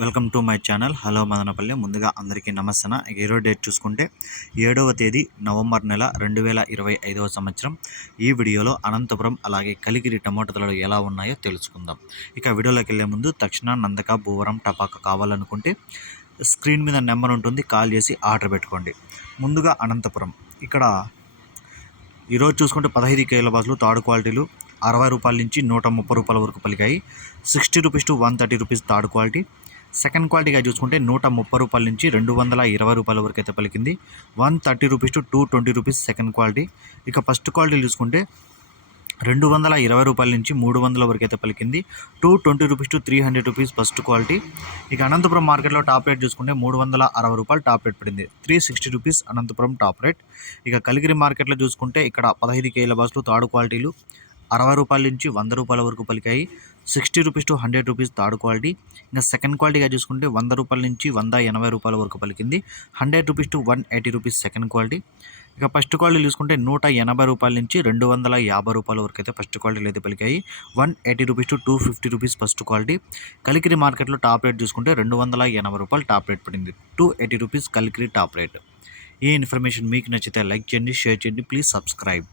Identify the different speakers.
Speaker 1: Welcome to my channel. Hello Madanapalle. ముందుగా అందరికీ నమస్తే ఈరోజు డేట్ చూసుకుంటే ఏడవ తేదీ నవంబర్ నెల రెండు వేల ఇరవై ఐదవ సంవత్సరం. ఈ వీడియోలో అనంతపురం అలాగే కలిగిరి టమాటో ధరలు ఎలా ఉన్నాయో తెలుసుకుందాం. ఇక వీడియోలోకి వెళ్ళే ముందు తక్షణ నందక భూవరం టపాక కావాలనుకుంటే స్క్రీన్ మీద నెంబర్ ఉంటుంది. కాల్ చేసి ఆర్డర్ పెట్టుకోండి. ముందుగా అనంతపురం. ఇక్కడ ఈరోజు చూసుకుంటే పదహైదు కేల బాసులు తాడు క్వాలిటీలు అరవై రూపాయల నుంచి నూట ముప్పై రూపాయల వరకు పలికాయి. Sixty rupees to one thirty rupees third quality. Second క్వాలిటీగా చూసుకుంటే నూట ముప్పై రూపాయల నుంచి రెండు వందల ఇరవై రూపాయల వరకు అయితే పలికింది. One thirty rupees to two twenty rupees second quality. ఇక ఫస్ట్ క్వాలిటీ చూసుకుంటే రెండు వందల ఇరవై రూపాయల నుంచి మూడు వందల వరకు అయితే పలికింది. Two twenty rupees to three hundred rupees first quality. ఇక అనంతపురం మార్కెట్లో టాప్ రేట్ చూసుకుంటే మూడు వందల అరవై రూపాయలు టాప్ రేట్ పడింది. Three sixty rupees Anantapuram top rate. ఇక కలిగిరి మార్కెట్లో చూసుకుంటే ఇక్కడ పదహైదు కేల బస్సులు థర్డ్ క్వాలిటీలు. అరవై రూపాయల నుంచి వంద రూపాయల వరకు పలికాయి. Sixty rupees to hundred rupees third quality. ఇంకా సెకండ్ క్వాలిటీగా చూసుకుంటే వంద రూపాయల నుంచి వంద ఎనభై రూపాయల వరకు పలికింది. Hundred rupees to one eighty rupees second quality. ఇక ఫస్ట్ క్వాలిటీ చూసుకుంటే నూట ఎనభై రూపాయల నుంచి రెండు వందల యాభై రూపాయల వరకు అయితే ఫస్ట్ క్వాలిటీలు అయితే పలికాయి. One eighty rupees to two fifty rupees first quality. Kalikiri మార్కెట్లో టాప్ రేట్ చూసుకుంటే రెండు వందల ఎనభై రూపాయలు టాప్ రేట్ పడింది. Two eighty rupees Kalikiri top rate. ఈ ఇన్ఫర్మేషన్ మీకు నచ్చితే లైక్ చేయండి షేర్ చేయండి ప్లీజ్ సబ్స్క్రైబ్.